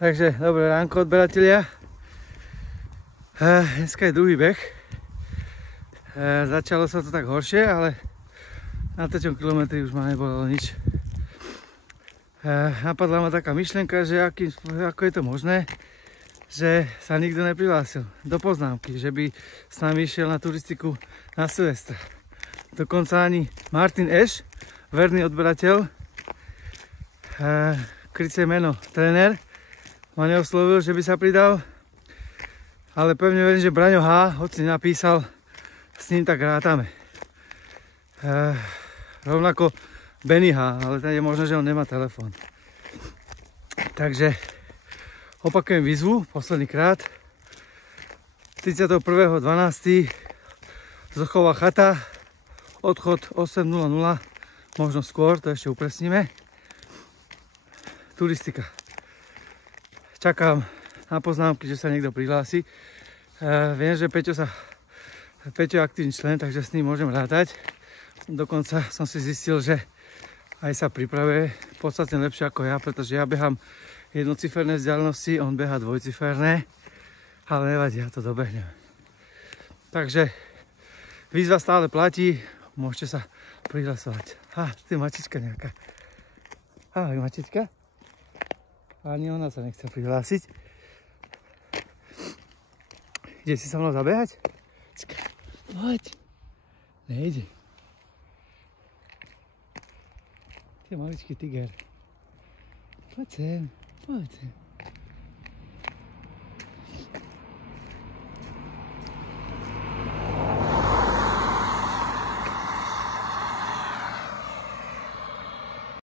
Takže dobré ránko, odberatelia. Dneska je druhý beh. Začalo sa to tak horšie, ale na 3. kilometri už ma nebolelo nič. Napadla ma taká myšlienka, že ako je to možné, že sa nikto neprihlásil do poznámky, že by s nami išiel na turistiku na Silvestra. Dokonca ani Martin Eš, verný odberateľ, krycie meno tréner, ma neoslovil, že by sa pridal, ale pevne verím, že Braňo H, hoci napísal, s ním tak rátame. Rovnako Benny H, ale ten je možno, že on nemá telefón. Takže opakujem výzvu, posledný krát. 31.12. Zochová chata, odchod 8.00, možno skôr, to ešte upresníme. Turistika. Čakám na poznámky, že sa niekto prihlási. Viem, že Peťo je aktívny člen, takže s ním môžem rátať. Dokonca som si zistil, že aj sa pripravuje podstatne lepšie ako ja, pretože ja behám jednociferné vzdialenosti, on beha dvojciferné, ale nevadí, ja to dobehnem. Takže výzva stále platí, môžete sa prihlasovať. Ty mačička nejaká. Ahoj mačička. Ani ona sa nechce prihlásiť. Ide si sa mnou zabehať? Poď. Nejde. Ty maličký tiger. Poď sem.